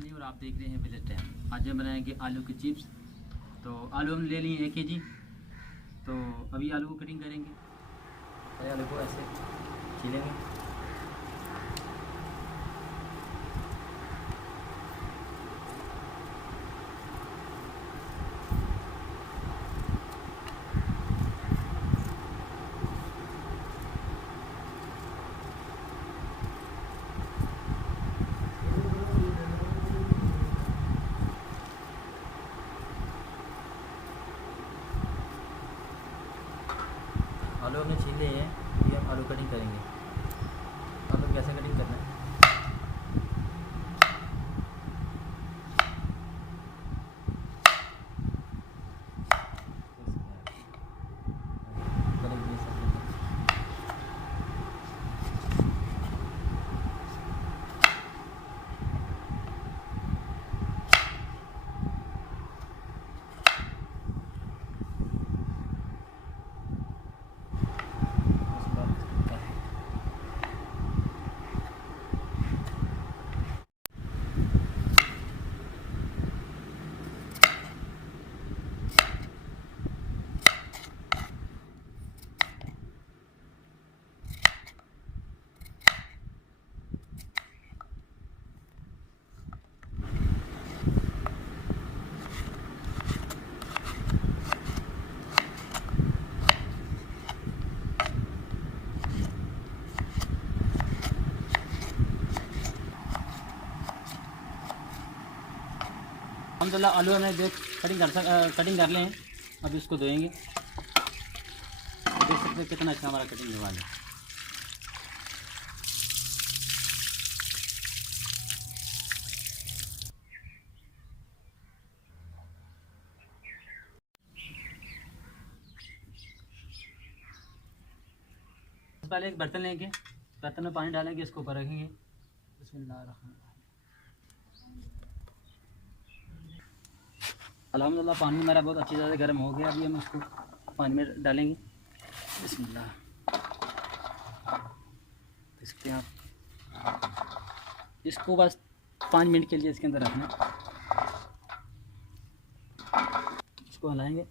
अली और आप देख रहे हैं विलेज टाइम। आज हम बनाएंगे आलू की चिप्स। तो आलू हम ले लिए 1 kg। तो अभी आलू को कटिंग करेंगे। पहले आलू को ऐसे छीलेंगे। आलू हमने छील लिए हैं। अभी हम आलू कटिंग करेंगे। आलू कैसे कटिंग करना है? अल्हम्दुलिल्लाह आलू हमने कटिंग कर लें। अब इसको धोएंगे। देख सकते हैं कितना अच्छा हमारा कटिंग हुआ है। पहले एक बर्तन लेंगे, बर्तन में पानी डालेंगे, इसको ऊपर रखेंगे। अल्हम्दुलिल्लाह पानी हमारा बहुत अच्छी तरह से गर्म हो गया। अभी हम इसको पानी में डालेंगे। बिस्मिल्लाह। इसके आप इसको बस 5 मिनट के लिए इसके अंदर रखना। इसको हिलाएंगे।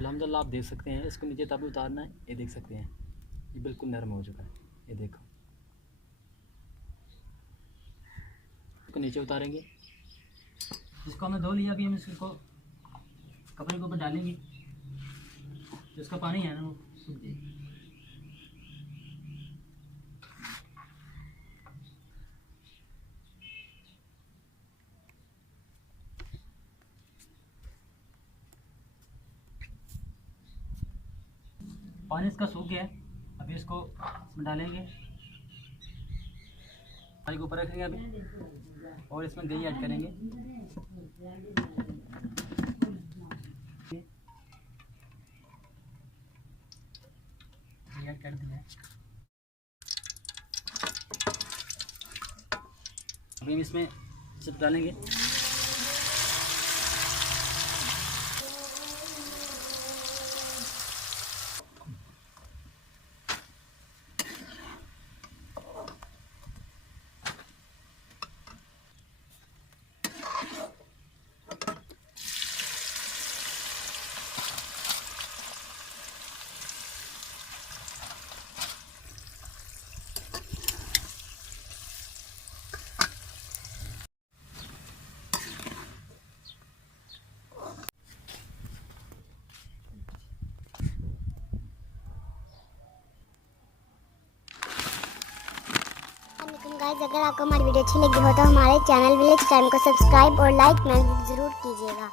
अल्हम्दुलिल्लाह आप देख सकते हैं इसको नीचे तब उतारना है। ये देख सकते हैं ये बिल्कुल नरम हो चुका है। ये देखो, इसको नीचे उतारेंगे। इसको हमने धो लिया। अभी हम इसको कपड़े के ऊपर डालेंगे। तो इसका पानी है ना वो सूख जाएगी। पानी इसका सूख गया है। अभी इसको इसमें डालेंगे, पानी के ऊपर रखेंगे अभी, और इसमें दही ऐड करेंगे। ऐड कर दिया। अभी हम इसमें सब डालेंगे। गाइस, अगर आपको हमारी वीडियो अच्छी लगी हो तो हमारे चैनल विलेज टाइम को सब्सक्राइब और लाइक ज़रूर कीजिएगा।